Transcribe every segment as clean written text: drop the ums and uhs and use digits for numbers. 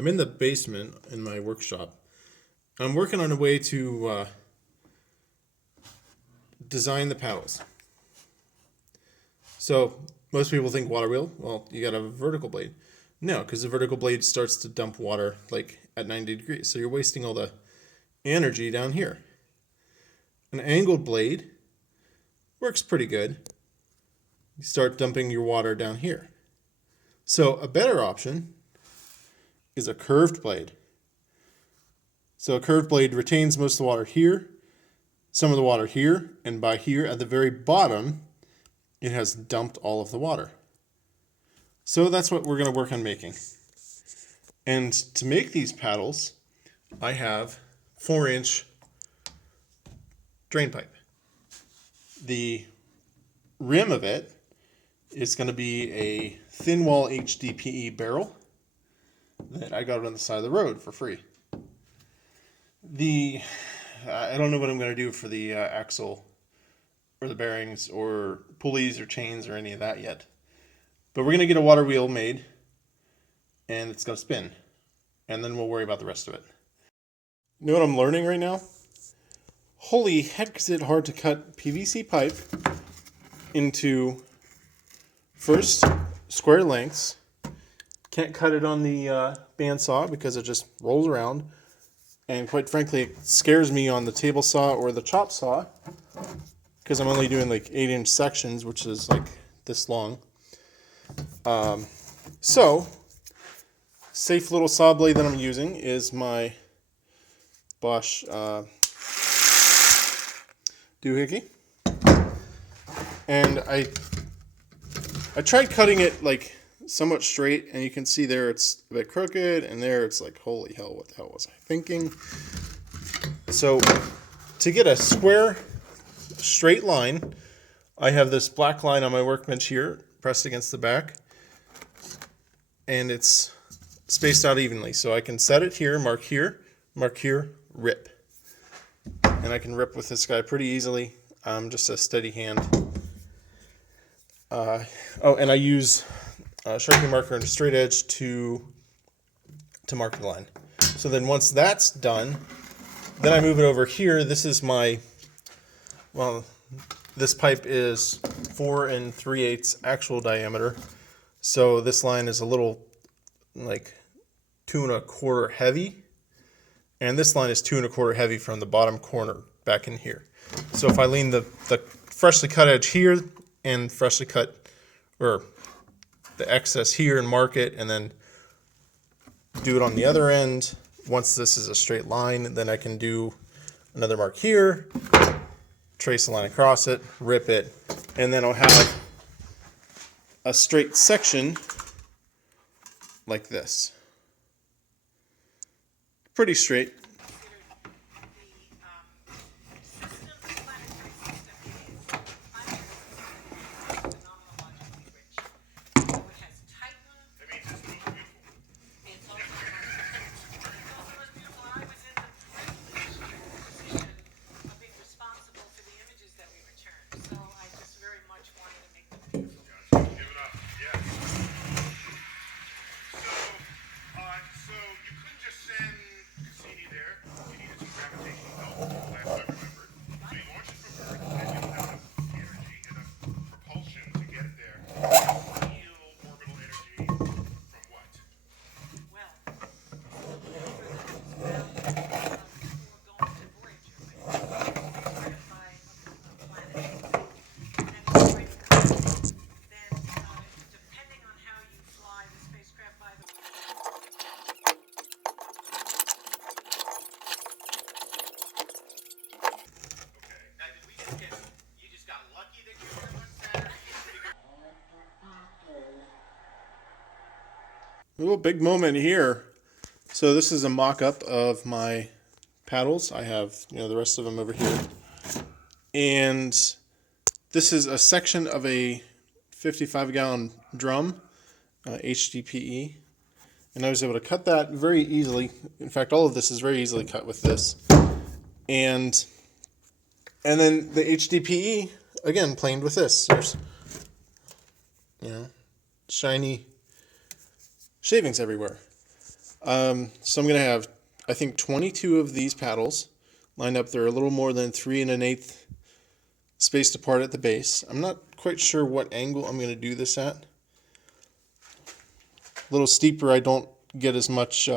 I'm in the basement in my workshop. I'm working on a way to design the paddles. So most people think water wheel. Well, you got a vertical blade. No, because the vertical blade starts to dump water like at 90 degrees. So you're wasting all the energy down here. An angled blade works pretty good. You start dumping your water down here. So a better option is a curved blade. So a curved blade retains most of the water here, some of the water here, and by here at the very bottom, it has dumped all of the water. So that's what we're going to work on making. And to make these paddles, I have 4-inch drain pipe. The rim of it is going to be a thin wall HDPE barrel that I got on the side of the road for free. I don't know what I'm going to do for the axle or the bearings or pulleys or chains or any of that yet. But we're going to get a water wheel made and it's going to spin. And then we'll worry about the rest of it. You know what I'm learning right now? Holy heck, is it hard to cut PVC pipe into first square lengths. Can't cut it on the bandsaw because it just rolls around. And quite frankly, it scares me on the table saw or the chop saw because I'm only doing like 8-inch sections, which is like this long. So, safe little saw blade that I'm using is my Bosch doohickey. And I tried cutting it like somewhat straight, and you can see there it's a bit crooked, and there it's like, holy hell, what the hell was I thinking? So to get a square, straight line, I have this black line on my workbench here, pressed against the back, and it's spaced out evenly. So I can set it here, mark here, rip. And I can rip with this guy pretty easily. Just a steady hand. And I use Sharpie marker and straight edge to mark the line. So then once that's done, then I move it over here. This is this pipe is 4 3/8 actual diameter. So this line is a little like 2 1/4 heavy. And this line is 2 1/4 heavy from the bottom corner back in here. So if I lean the freshly cut edge here and freshly cut, or the excess here and mark it, and then do it on the other end. Once this is a straight line, then I can do another mark here, trace a line across it, rip it, and then I'll have a straight section like this. Pretty straight. A little big moment here. So this is a mock-up of my paddles. I have, the rest of them over here. And this is a section of a 55-gallon drum, HDPE. And I was able to cut that very easily. In fact, all of this is very easily cut with this. And then the HDPE, again, planed with this. There's, shiny shavings everywhere. So I'm going to have, I think, 22 of these paddles lined up. They're a little more than 3 1/8 spaced apart at the base. I'm not quite sure what angle I'm going to do this at. A little steeper, I don't get as much,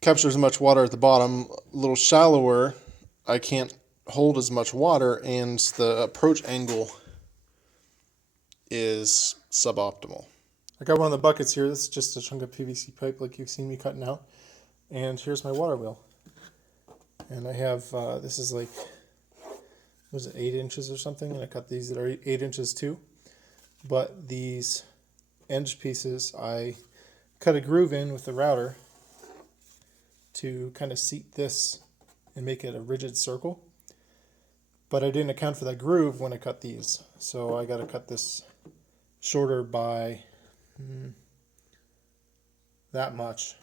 capture as much water at the bottom. A little shallower, I can't hold as much water, and the approach angle is suboptimal. I got one of the buckets here. This is just a chunk of PVC pipe like you've seen me cutting out. And here's my water wheel. And I have, this is like, was it 8 inches or something? And I cut these that are 8 inches too. But these edge pieces, I cut a groove in with the router to kind of seat this and make it a rigid circle. But I didn't account for that groove when I cut these. So I got to cut this shorter by that much.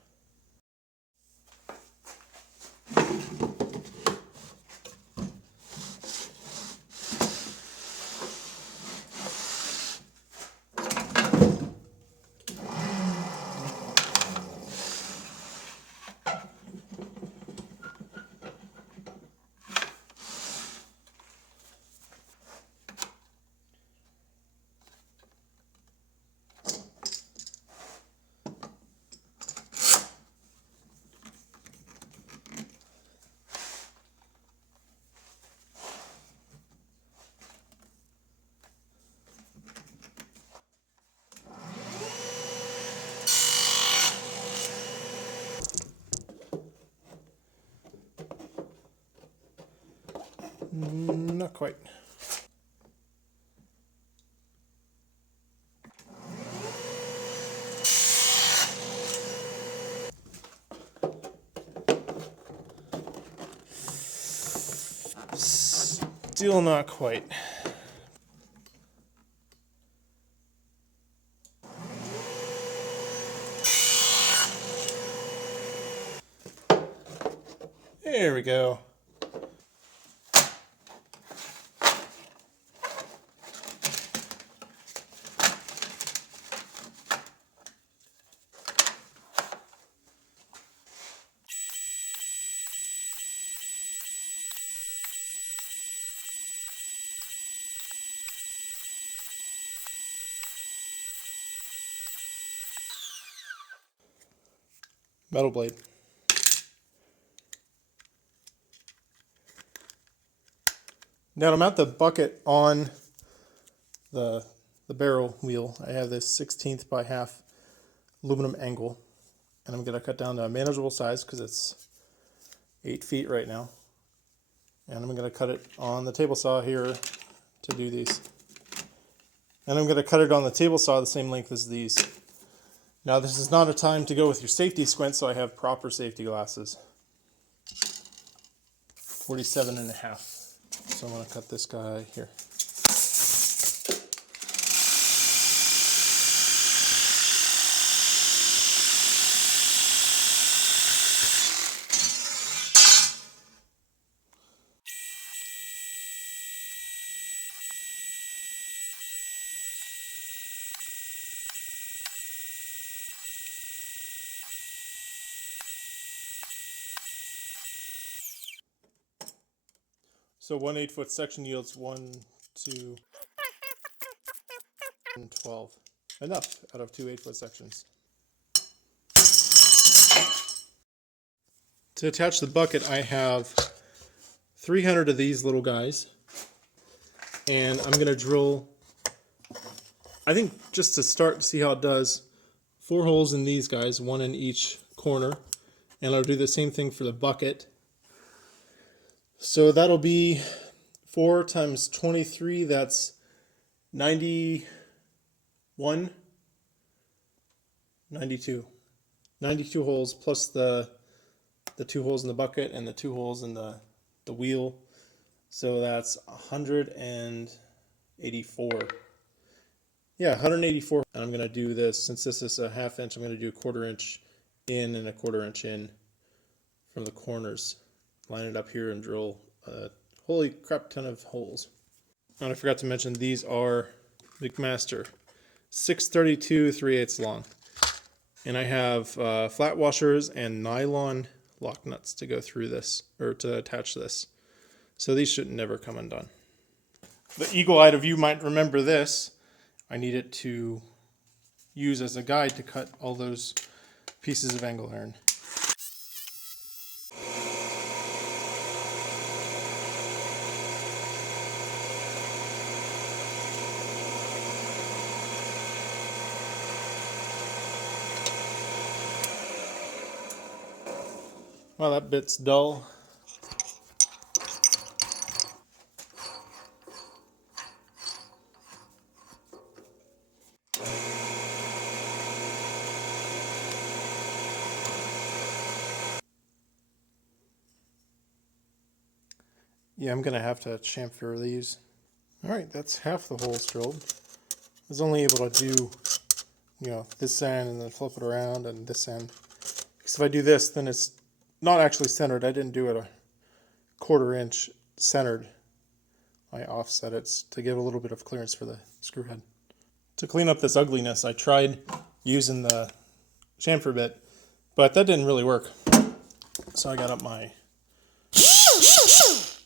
Not quite. Still not quite. There we go. Metal blade. Now to mount the bucket on the barrel wheel, I have this 1/16 by half aluminum angle, and I'm going to cut down to a manageable size because it's 8 feet right now. And I'm going to cut it on the table saw here to do these. And I'm going to cut it on the table saw the same length as these. Now this is not a time to go with your safety squint, so I have proper safety glasses. 47.5. So I'm going to cut this guy here. So one 8-foot section yields 1, 2, and 12. Enough out of 2 8-foot sections. To attach the bucket, I have 300 of these little guys. And I'm going to drill, I think just to start to see how it does, 4 holes in these guys, 1 in each corner. And I'll do the same thing for the bucket. So that'll be 4 times 23, that's 91, 92. 92 holes plus the 2 holes in the bucket and the 2 holes in the wheel. So that's 184. Yeah, 184. And I'm going to do this, since this is a 1/2 inch, I'm going to do a 1/4 inch in and a 1/4 inch in from the corners. Line it up here and drill a holy crap ton of holes. And I forgot to mention, these are McMaster 632 3/8 long. And I have flat washers and nylon lock nuts to go through this, or to attach this. So these should never come undone. The eagle-eyed of you might remember this. I need it to use as a guide to cut all those pieces of angle iron. Well, that bit's dull. Yeah, I'm going to have to chamfer these. Alright, that's half the holes drilled. I was only able to do, this end and then flip it around and this end. Because if I do this, then it's not actually centered. I didn't do it a 1/4 inch centered. I offset it to give a little bit of clearance for the screw head. To clean up this ugliness, I tried using the chamfer bit, but that didn't really work. So I got up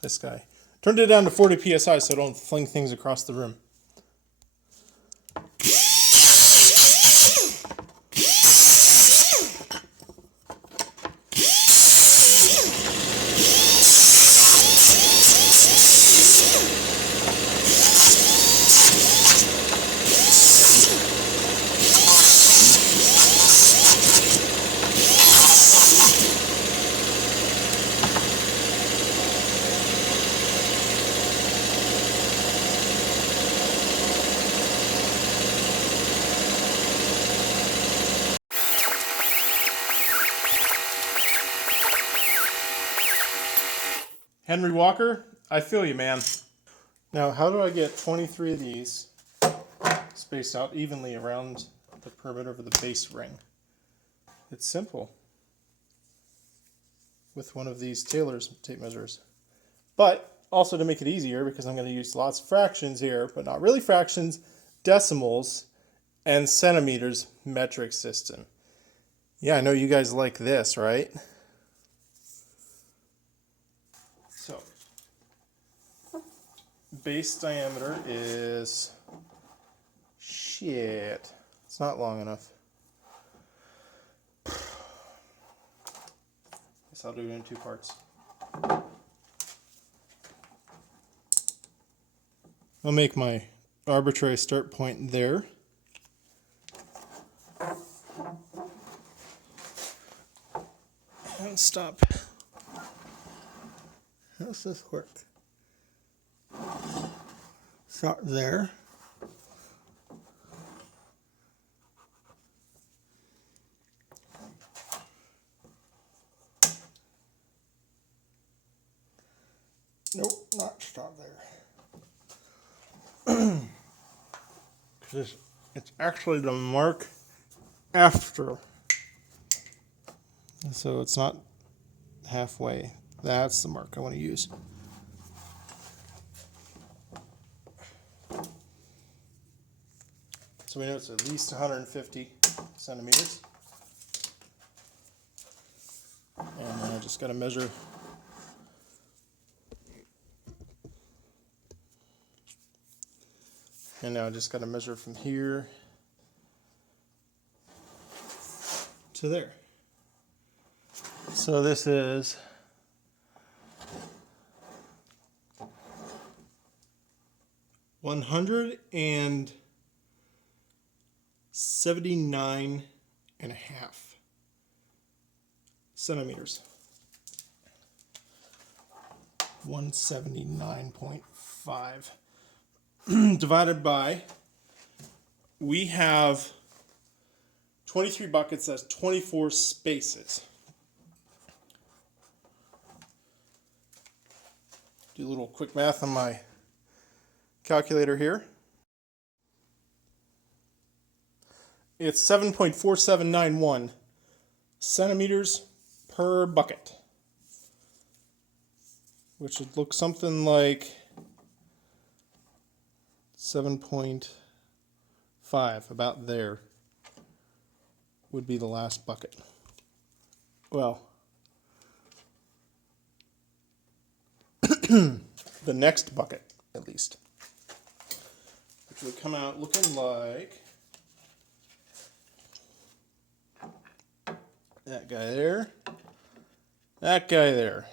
this guy. Turned it down to 40 psi so I don't fling things across the room. Henry Walker, I feel you, man. Now, how do I get 23 of these spaced out evenly around the perimeter of the base ring? It's simple with one of these Taylor's tape measures. But also to make it easier, because I'm going to use lots of fractions here, but not really fractions, decimals, and centimeters metric system. Yeah, I know you guys like this, right? So, base diameter is, shit, it's not long enough. Guess I'll do it in 2 parts. I'll make my arbitrary start point there. And stop. How does this work? Start there. Nope, not stop there. Because it's actually the mark after. So it's not halfway. That's the mark I want to use. So we know it's at least 150 centimeters. And then I just got to measure. And now I just got to measure from here to there. So this is 179.5 centimeters. 179.5 divided by, we have 23 buckets, that's 24 spaces. Do a little quick math on my calculator here. It's 7.4791 centimeters per bucket, which would look something like 7.5, about there, would be the last bucket. Well, the next bucket, at least. Which would come out looking like that guy there. That guy there.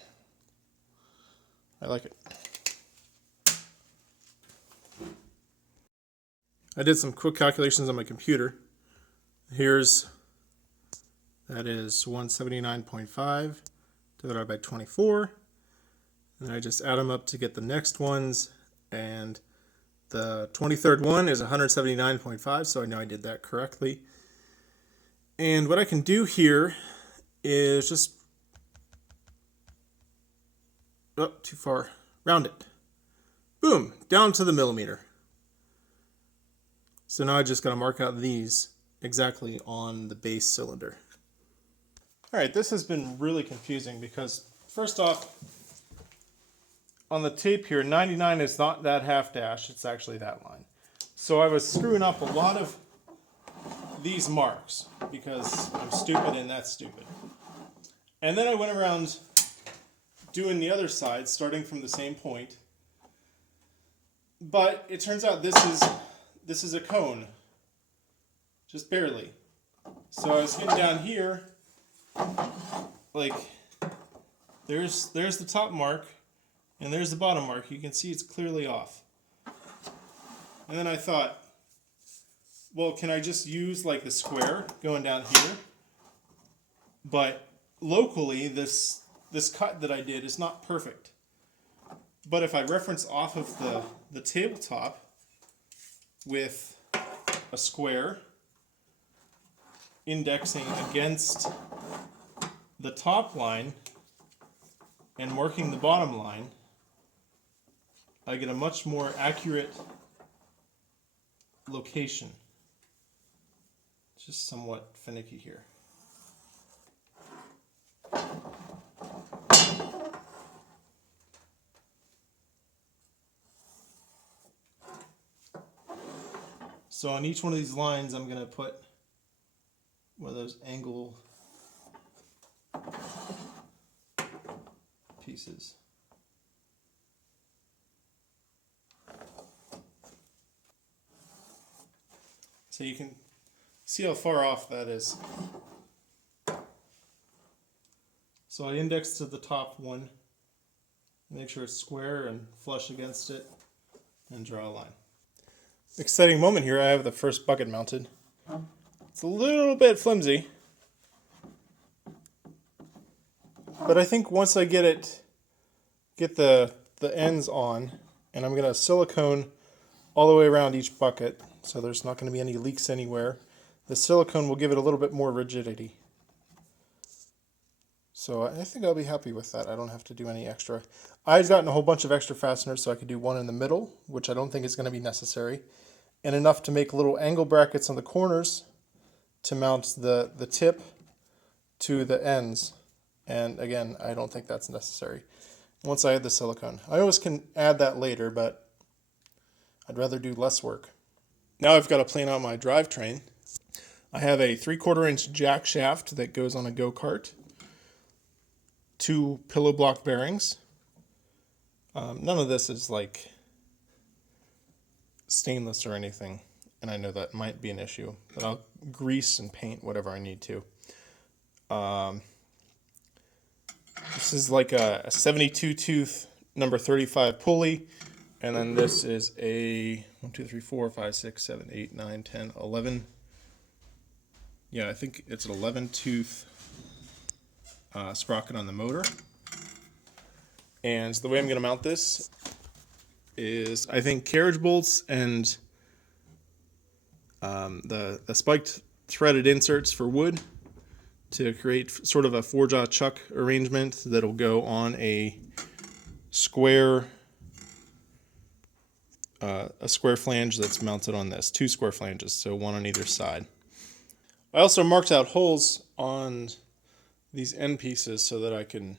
I like it. I did some quick calculations on my computer. That is 179.5 divided by 24. And then I just add them up to get the next ones. And the 23rd one is 179.5, so I know I did that correctly. And what I can do here is just, oh, too far, round it. Boom, down to the millimeter. So now I just got to mark out these exactly on the base cylinder. All right, this has been really confusing because first off, on the tape here, 99 is not that half dash, it's actually that line. So I was screwing up a lot of these marks because I'm stupid and that's stupid. And then I went around doing the other side, starting from the same point. But it turns out this is a cone, just barely. So I was getting down here, like there's the top mark and there's the bottom mark. You can see it's clearly off. And then I thought, well, can I just use like the square going down here? But locally, this cut that I did is not perfect. But if I reference off of the tabletop with a square indexing against the top line and marking the bottom line, I get a much more accurate location. It's just somewhat finicky here. So on each one of these lines, I'm going to put one of those angle pieces. So you can see how far off that is. So I index to the top one, make sure it's square and flush against it, and draw a line. Exciting moment here. I have the first bucket mounted. It's a little bit flimsy, but I think once I get the ends on, and I'm going to silicone all the way around each bucket, so there's not going to be any leaks anywhere. The silicone will give it a little bit more rigidity. So I think I'll be happy with that. I don't have to do any extra. I've gotten a whole bunch of extra fasteners, so I could do one in the middle, which I don't think is going to be necessary, and enough to make little angle brackets on the corners to mount the tip to the ends. And again, I don't think that's necessary once I add the silicone. I always can add that later, but I'd rather do less work. Now I've got to plan out my drivetrain. I have a 3/4 inch jack shaft that goes on a go-kart, 2 pillow block bearings. None of this is like stainless or anything, and I know that might be an issue, but I'll grease and paint whatever I need to. This is like a 72 tooth number 35 pulley, and then this is a 1, 2, 3, 4, 5, 6, 7, 8, 9, 10, 11. Yeah, I think it's an 11 tooth sprocket on the motor. And the way I'm going to mount this is, I think, carriage bolts and the spiked threaded inserts for wood to create sort of a 4-jaw chuck arrangement that'll go on a square flange that's mounted on this. 2 square flanges, so one on either side. I also marked out holes on these end pieces so that I can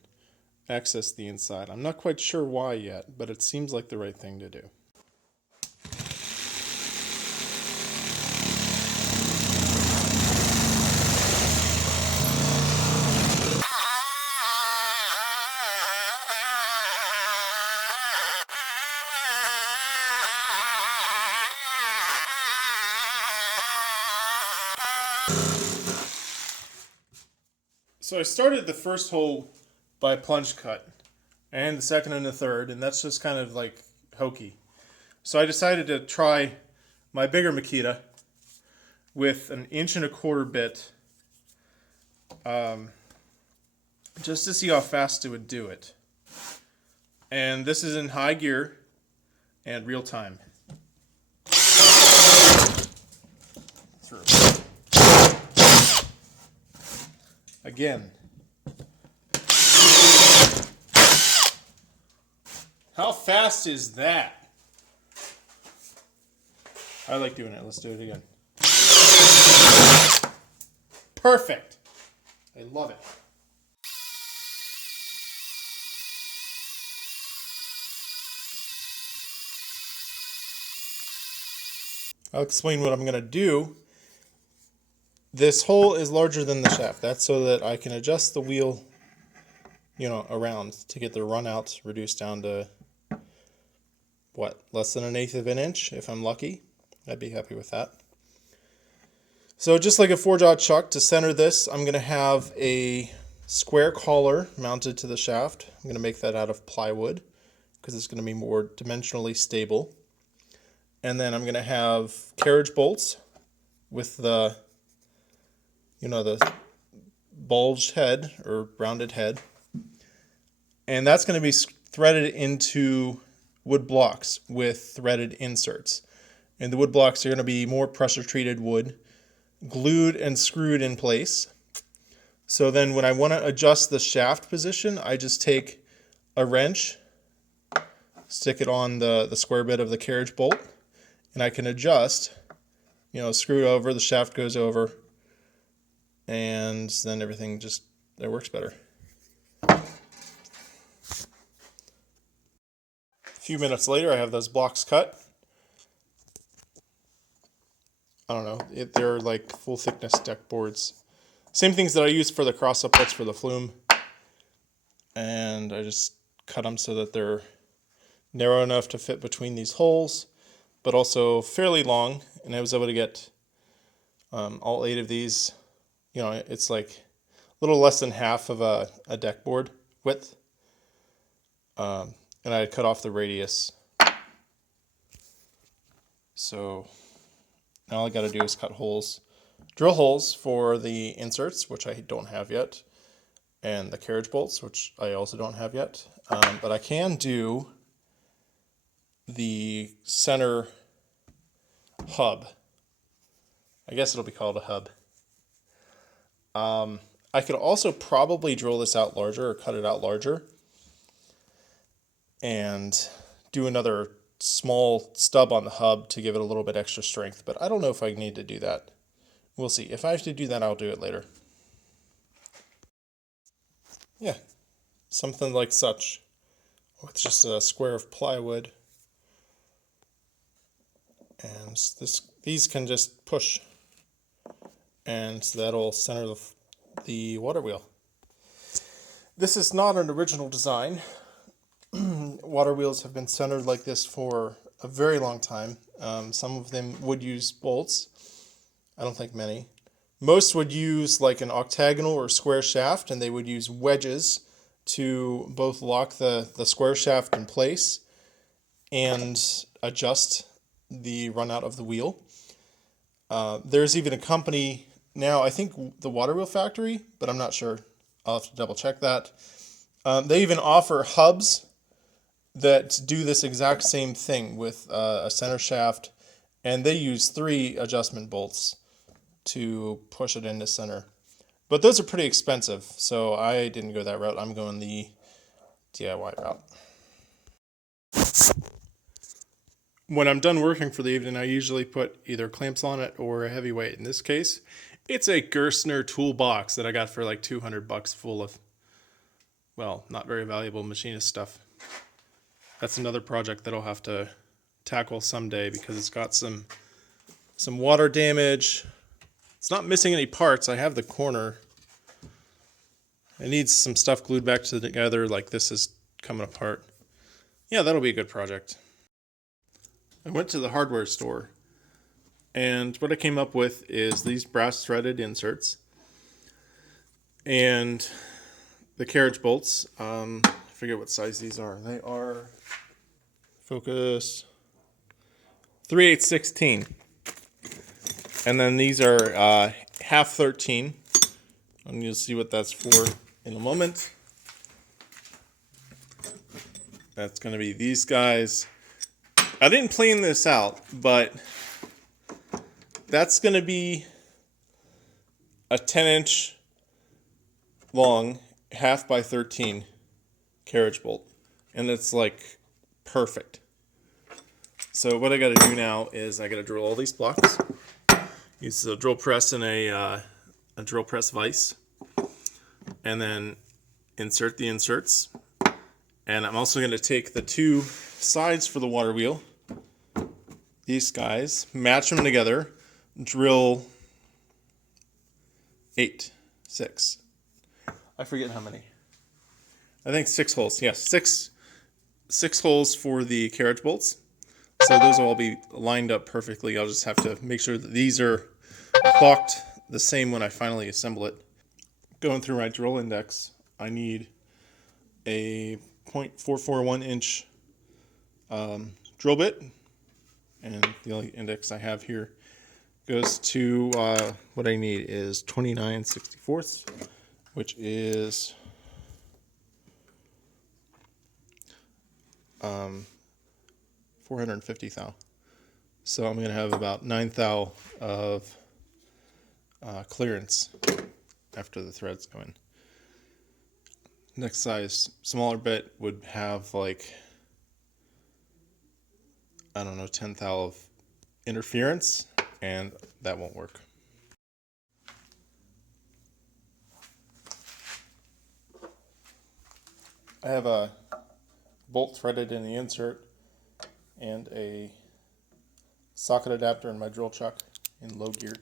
access the inside. I'm not quite sure why yet, but it seems like the right thing to do. So I started the first hole by plunge cut, and the second and the third, and that's just kind of like hokey. So I decided to try my bigger Makita with an 1.25 bit, just to see how fast it would do it. And this is in high gear and real time. Through. Again. How fast is that? I like doing it. Let's do it again. Perfect. I love it. I'll explain what I'm going to do. This hole is larger than the shaft. That's so that I can adjust the wheel, around to get the run out reduced down to, less than 1/8 of an inch if I'm lucky. I'd be happy with that. So just like a 4-jaw chuck, to center this, I'm going to have a square collar mounted to the shaft. I'm going to make that out of plywood because it's going to be more dimensionally stable. And then I'm going to have carriage bolts with the bulged head or rounded head. And that's going to be threaded into wood blocks with threaded inserts. And the wood blocks are going to be more pressure treated wood, glued and screwed in place. So then when I want to adjust the shaft position, I just take a wrench, stick it on the square bit of the carriage bolt, and I can adjust, screw it over, the shaft goes over, and then everything it works better. A few minutes later, I have those blocks cut. I don't know, they're like full thickness deck boards. Same things that I use for the cross uplets for the flume. And I just cut them so that they're narrow enough to fit between these holes, but also fairly long. And I was able to get all 8 of these. It's like a little less than half of a deck board width. And I cut off the radius. So now all I got to do is cut holes, drill holes for the inserts, which I don't have yet, and the carriage bolts, which I also don't have yet. But I can do the center hub. I guess it'll be called a hub. I could also probably drill this out larger or cut it out larger and do another small stub on the hub to give it a little bit extra strength, but I don't know if I need to do that. We'll see. If I have to do that, I'll do it later. Yeah, something like such, with just a square of plywood. And these can just push, and that'll center the water wheel. This is not an original design. Water wheels have been centered like this for a very long time. Some of them would use bolts. I don't think many. Most would use like an octagonal or square shaft, and they would use wedges to both lock the square shaft in place and adjust the run out of the wheel. There's even a company now, I think the Waterwheel factory, but I'm not sure. I'll have to double check that. They even offer hubs that do this exact same thing with a center shaft, and they use 3 adjustment bolts to push it into center. But those are pretty expensive, so I didn't go that route. I'm going the DIY route. When I'm done working for the evening, I usually put either clamps on it or a heavyweight. In this case, it's a Gerstner toolbox that I got for like $200 full of, not very valuable machinist stuff. That's another project that I'll have to tackle someday because it's got some water damage. It's not missing any parts. I have the corner. It needs some stuff glued back together, like this is coming apart. Yeah, that'll be a good project. I went to the hardware store, and what I came up with is these brass threaded inserts. And the carriage bolts, I forget what size these are. They are, focus, 3/8 16. And then these are half 13. And you'll see what that's for in a moment. That's going to be these guys. I didn't plan this out, but that's going to be a 10-inch long, half by 13 carriage bolt. And it's like perfect. So what I got to do now is I got to drill all these blocks. Use a drill press and a drill press vise. And then insert the inserts. And I'm also going to take the two sides for the water wheel, these guys, match them together, drill 6. I forget how many. I think 6 holes. Yes, six holes for the carriage bolts. So those will all be lined up perfectly. I'll just have to make sure that these are clocked the same when I finally assemble it. Going through my drill index, I need a 0.441 inch drill bit, and the only index I have here goes to what I need is 29/64, which is 450 thou. So I'm going to have about 9 thou of clearance after the threads go in. Next size, smaller bit would have like, I don't know, 10 thou of interference, and that won't work. I have a bolt threaded in the insert and a socket adapter in my drill chuck in low gear.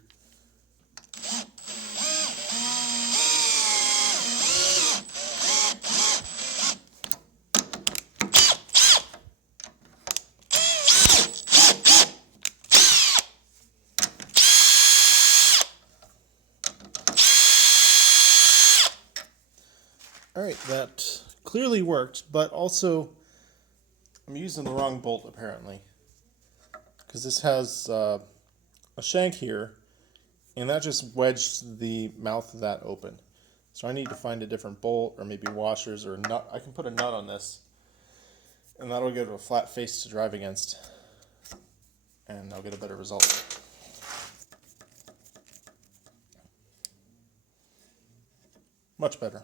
Alright, that clearly worked, but also I'm using the wrong bolt apparently. Because this has a shank here, and that just wedged the mouth of that open. So I need to find a different bolt, or maybe washers, or a nut. I can put a nut on this, and that'll give it a flat face to drive against, and I'll get a better result. Much better.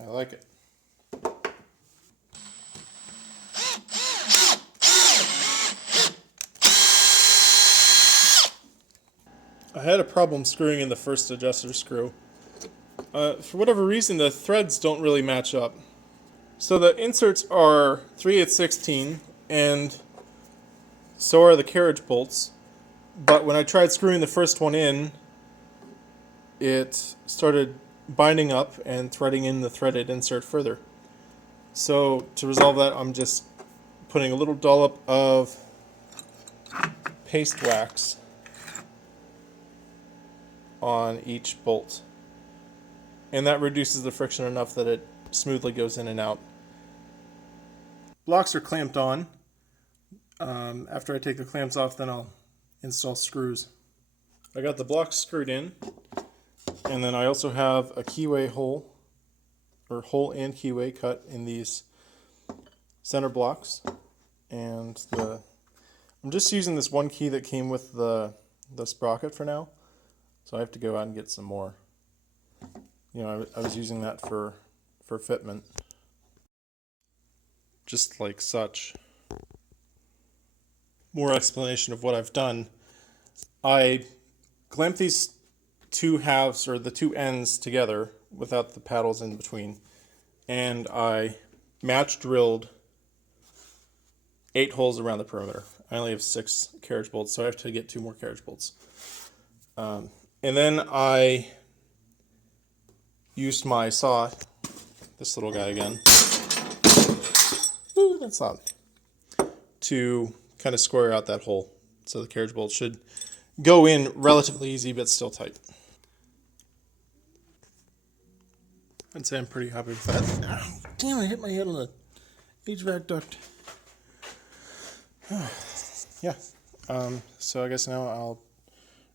I like it. I had a problem screwing in the first adjuster screw. For whatever reason, the threads don't really match up. So the inserts are 3/8 16, and so are the carriage bolts. But when I tried screwing the first one in, it started binding up and threading in the threaded insert further. So to resolve that, I'm just putting a little dollop of paste wax on each bolt. And that reduces the friction enough that it smoothly goes in and out. Blocks are clamped on. After I take the clamps off, then I'll install screws. I got the blocks screwed in, and then I also have a keyway hole, or hole and keyway cut in these center blocks. And I'm just using this one key that came with the sprocket for now, so I have to go out and get some more. You know, I was using that for fitment, just like such. More explanation of what I've done. I clamped these two halves, or the two ends, together without the paddles in between, and I match drilled 8 holes around the perimeter. I only have 6 carriage bolts, so I have to get 2 more carriage bolts. And then I used my saw, this little guy again. Ooh, that's loud. To kind of square out that hole. So the carriage bolt should go in relatively easy, but still tight. I'd say I'm pretty happy with that. Oh, damn, I hit my head on the HVAC duct. Yeah. So I guess now I'll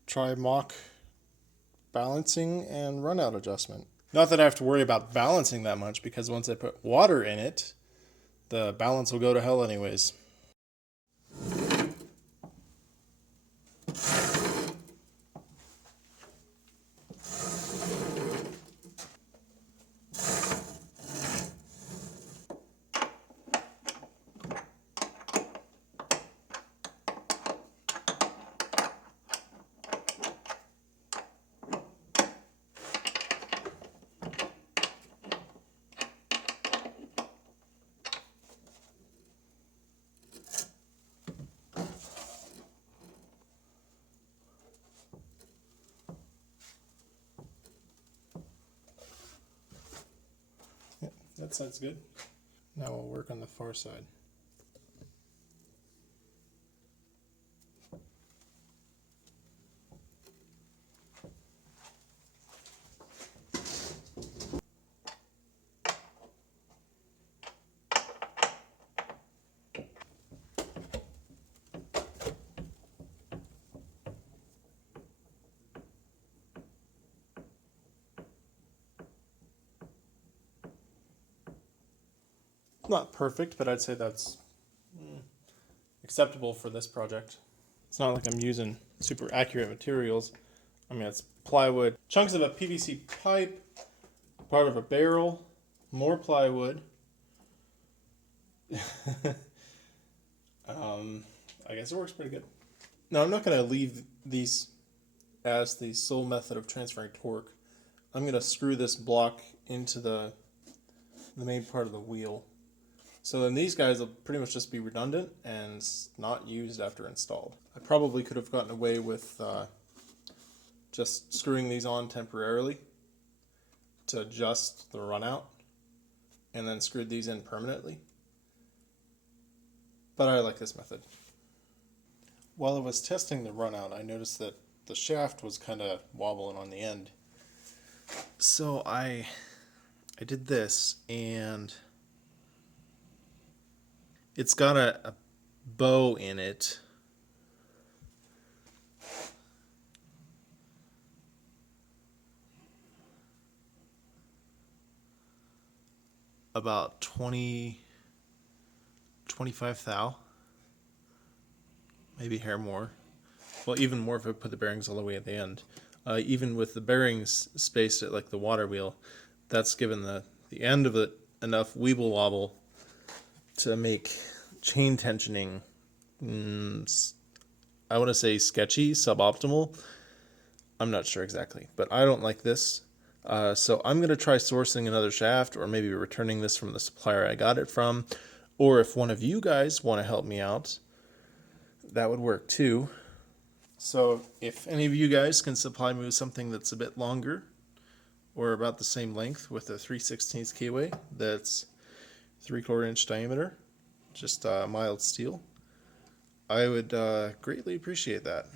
try mock balancing and runout adjustment. Not that I have to worry about balancing that much, because once I put water in it, the balance will go to hell anyways. That side's good. Now we'll work on the far side. Not perfect, but I'd say that's acceptable for this project. It's not like I'm using super accurate materials. I mean, it's plywood, chunks of a PVC pipe, part of a barrel, more plywood. I guess it works pretty good. Now, I'm not going to leave these as the sole method of transferring torque. I'm going to screw this block into the main part of the wheel. So then these guys will pretty much just be redundant and not used after installed. I probably could have gotten away with just screwing these on temporarily to adjust the runout and then screwed these in permanently. But I like this method. While I was testing the runout, I noticed that the shaft was kind of wobbling on the end. So I did this, and it's got a bow in it. About 25 thou. Maybe hair more. Well, even more if I put the bearings all the way at the end. Even with the bearings spaced at like the Waterwheel, that's given the end of it enough weeble wobble to make chain tensioning, I want to say sketchy, suboptimal. I'm not sure exactly, but I don't like this. So I'm going to try sourcing another shaft, or maybe returning this from the supplier I got it from. Or if one of you guys want to help me out, that would work too. So if any of you guys can supply me with something that's a bit longer, or about the same length with a 3/16 keyway that's 3/4 inch diameter, just mild steel, I would greatly appreciate that.